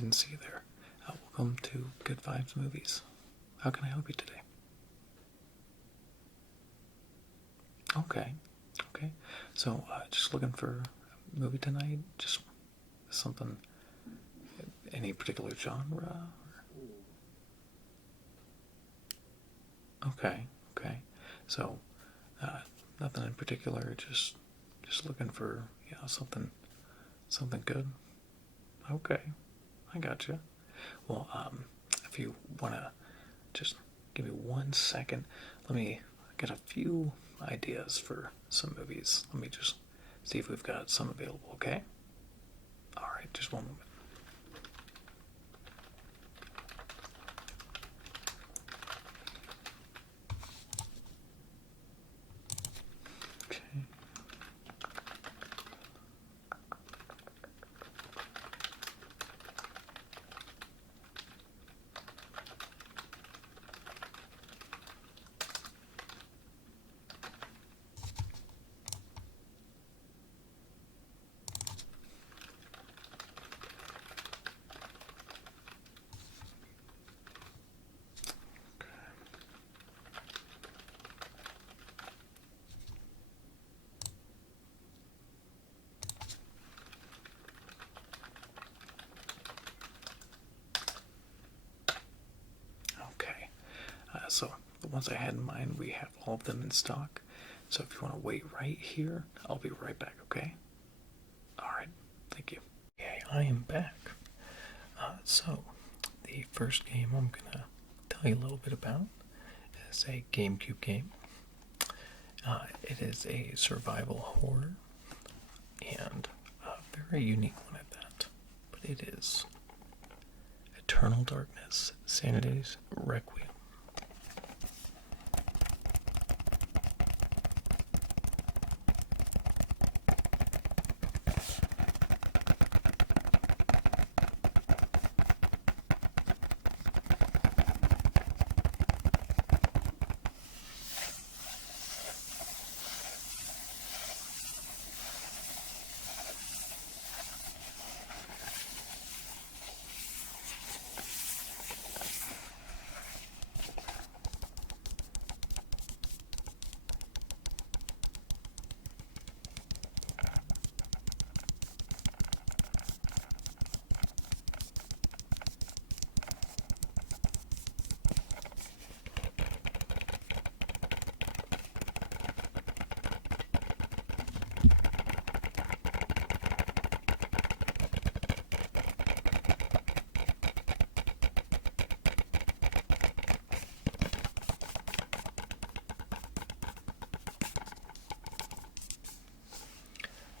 didn't see you there. Welcome to Good Vibes Movies. How can I help you today? Okay, okay. So, just looking for a movie tonight? Just something, any particular genre? Okay, okay. So, nothing in particular, just looking for, something good. Okay, I gotcha. Well, if you wanna just give me 1 second, let me get a few ideas for some movies. Let me just see if we've got some available, okay? Alright, just one moment. Okay. Okay. So the ones I had in mind, we have all of them in stock. So if you want to wait right here, I'll be right back, okay? Alright, thank you. Okay, I am back. So, the first game I'm going to tell you a little bit about is a GameCube game. It is a survival horror, and a very unique one at that. But it is Eternal Darkness, Sanity's Requiem.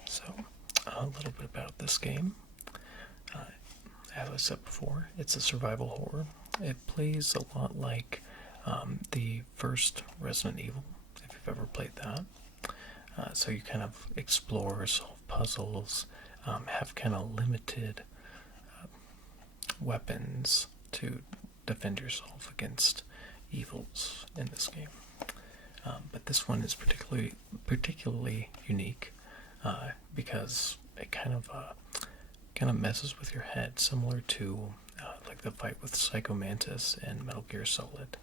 So, a little bit about this game. As I said before, it's a survival horror. It plays a lot like the first Resident Evil, if you've ever played that. So you kind of explore, solve puzzles, have kind of limited weapons to defend yourself against evils in this game. But this one is particularly unique because it kind of messes with your head, similar to like the fight with Psycho Mantis in Metal Gear Solid.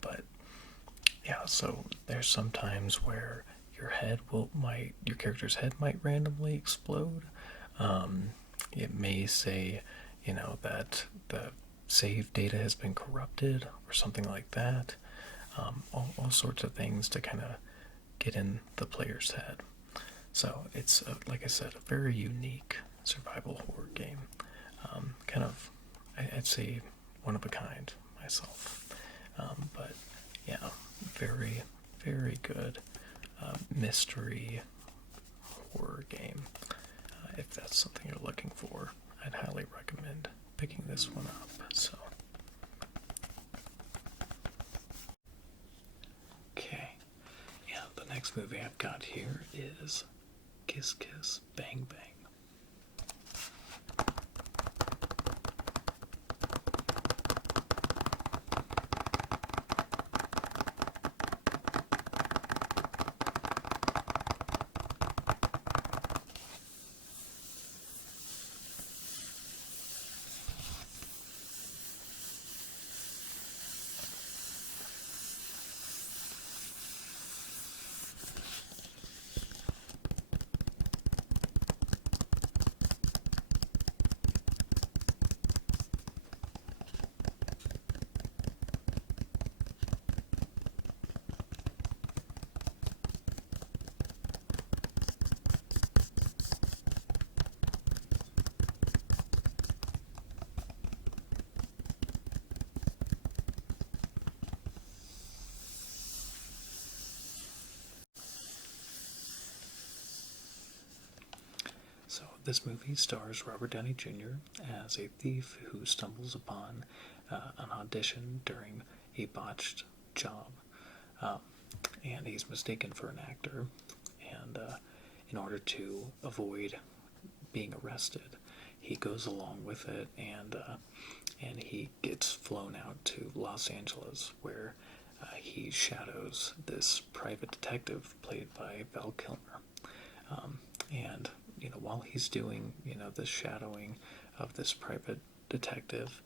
But yeah, so there's some times where your character's head might randomly explode. It may say, that the save data has been corrupted or something like that. All sorts of things to kind of get in the player's head. So it's, like I said, a very unique survival horror game. I'd say one of a kind myself. But yeah, very, very good mystery horror game. If that's something you're looking for, I'd highly recommend picking this one up. So. Okay. Yeah, the next movie I've got here is Kiss Kiss Bang Bang. this movie stars Robert Downey Jr. as a thief who stumbles upon an audition during a botched job. Um, and he's mistaken for an actor. And in order to avoid being arrested, he goes along with it, and he gets flown out to Los Angeles, where he shadows this private detective played by Val Kilmer. And while he's doing this shadowing of this private detective,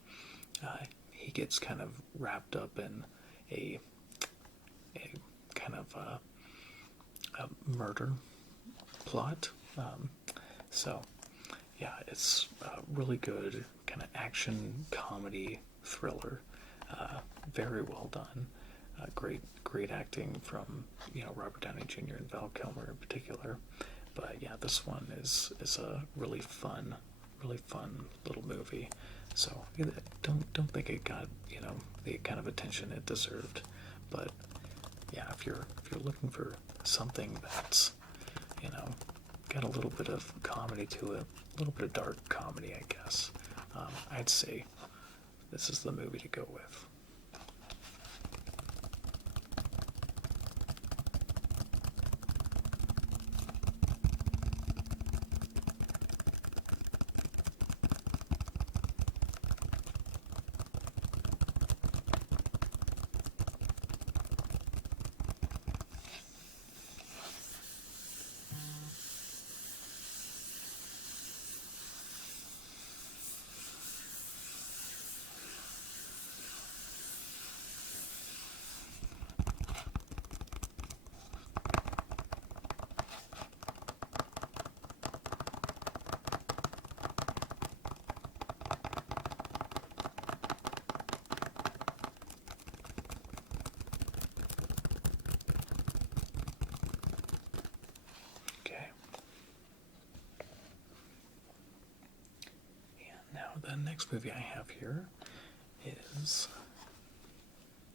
he gets kind of wrapped up in a kind of a murder plot. So yeah, it's a really good kind of action comedy thriller. Very well done. Great acting from Robert Downey Jr. and Val Kilmer in particular. But yeah, this one is a really fun little movie. So don't think it got the kind of attention it deserved. But yeah, if you're looking for something that's got a little bit of comedy to it, a little bit of dark comedy, I guess, I'd say this is the movie to go with. Okay. And now the next movie I have here is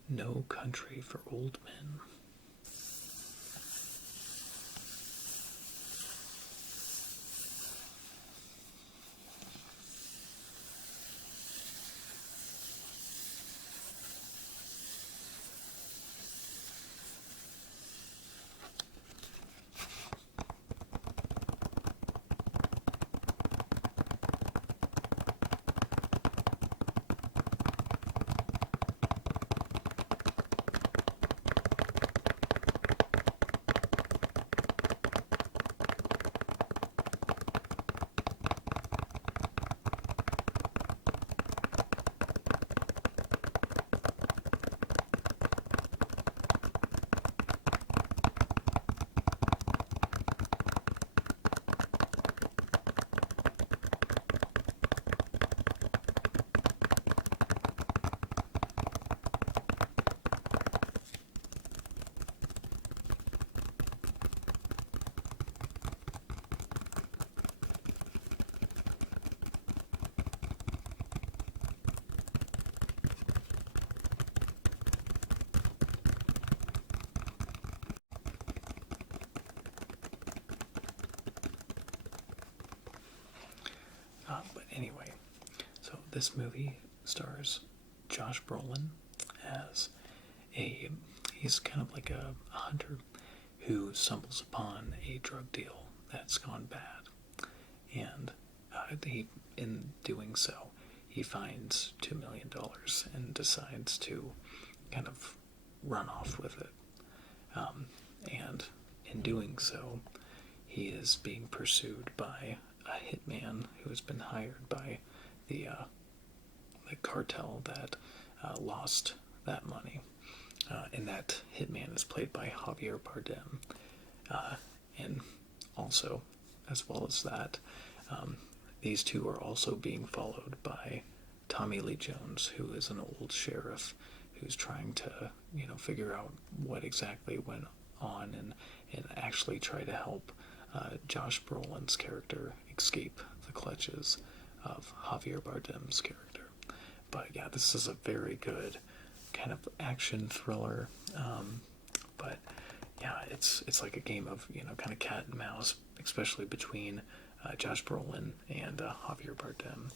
No Country for Old Men. But anyway, so this movie stars Josh Brolin as he's kind of like a hunter who stumbles upon a drug deal that's gone bad. And in doing so, he finds $2 million and decides to kind of run off with it. And in doing so, he is being pursued by a hitman who has been hired by the cartel that lost that money. And that hitman is played by Javier Bardem. And also, as well as that, these two are also being followed by Tommy Lee Jones, who is an old sheriff who's trying to, figure out what exactly went on and actually try to help Josh Brolin's character escape the clutches of Javier Bardem's character. But yeah, this is a very good kind of action thriller. But yeah, it's like a game of kind of cat and mouse, especially between Josh Brolin and Javier Bardem.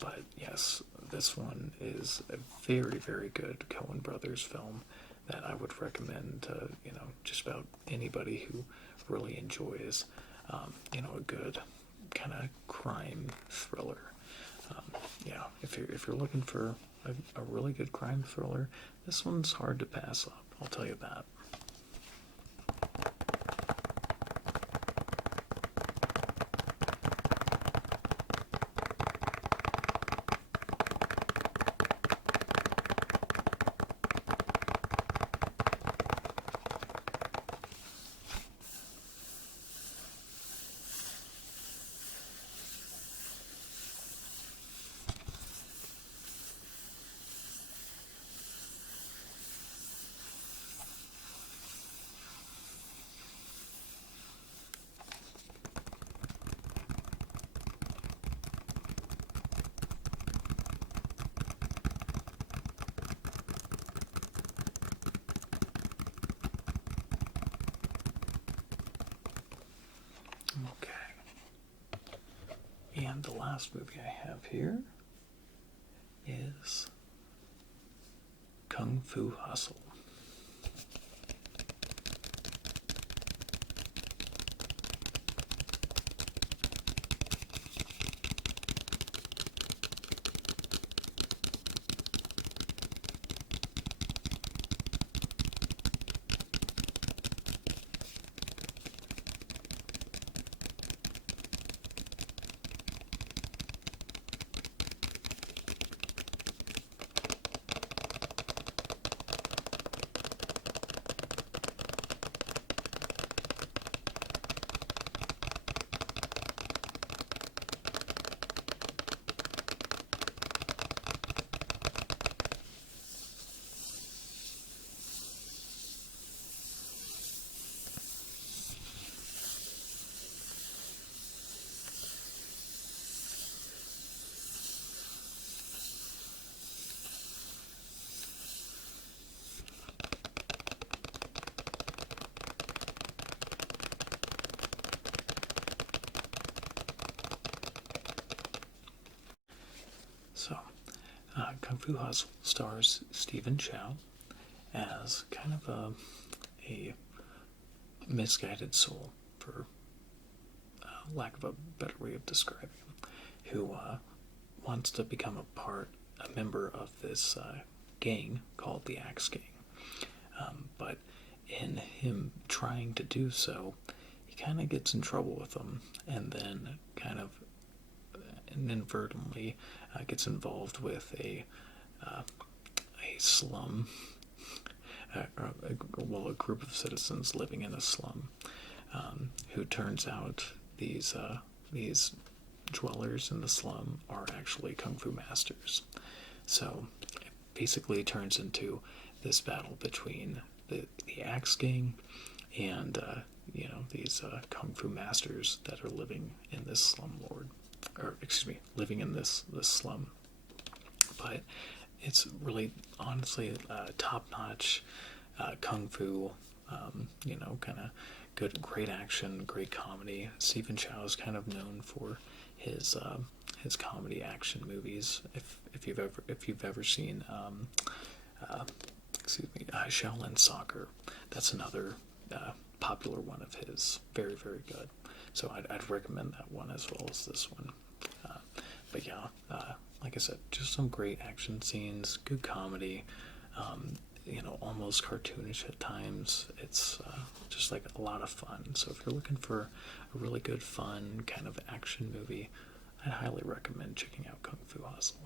But yes, this one is a very, very good Coen Brothers film that I would recommend to, just about anybody who really enjoys, a good kind of crime thriller. Yeah, if you're looking for a really good crime thriller, this one's hard to pass up. I'll tell you that. Okay. And the last movie I have here is Kung Fu Hustle. So, Kung Fu Hustle stars Stephen Chow as kind of a misguided soul, for lack of a better way of describing him, who wants to become a member of this gang called the Axe Gang. But in him trying to do so, he kind of gets in trouble with them, and then kind of inadvertently gets involved with a slum, a group of citizens living in a slum, who turns out these dwellers in the slum are actually kung fu masters. So it basically turns into this battle between the Axe Gang and these kung fu masters that are living in this slumlord, or excuse me, living in this slum. But it's really, honestly, top-notch kung fu. Kind of great action, great comedy. Stephen Chow is kind of known for his comedy action movies. If you've ever seen Shaolin Soccer, that's another popular one of his. Very, very good. So I'd recommend that one as well as this one. But yeah, like I said, just some great action scenes, good comedy, almost cartoonish at times. It's just like a lot of fun. So if you're looking for a really good, fun kind of action movie, I'd highly recommend checking out Kung Fu Hustle.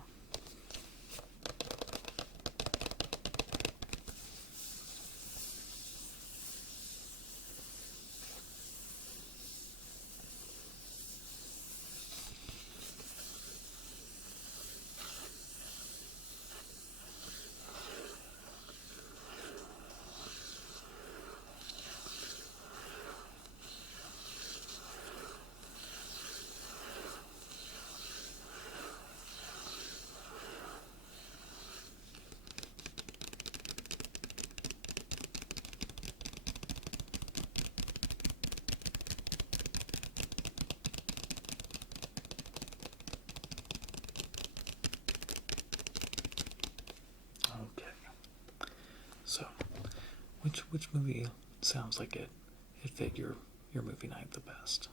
Which movie sounds like it fit your movie night the best?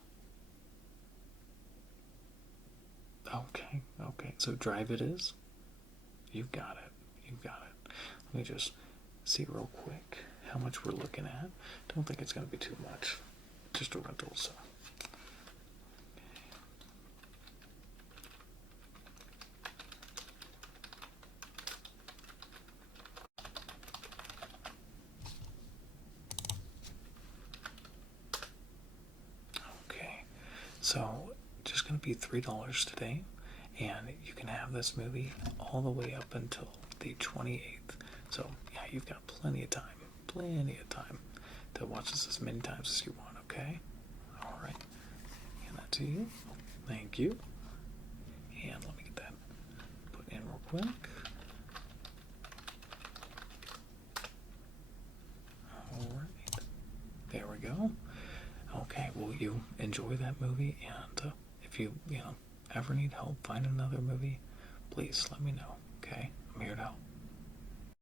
Okay, okay. So Drive it is? You've got it. You've got it. Let me just see real quick how much we're looking at. Don't think it's going to be too much. Just a rental, so. Okay, so just going to be $3 today, and you can have this movie all the way up until the 28th. So yeah, you've got plenty of time to watch this as many times as you want. Okay, all right. Hand that to you. Thank you. And let me get that put in real quick. All right. There we go. Okay, well, you enjoy that movie, and if you ever need help finding another movie, please let me know, okay? I'm here to help.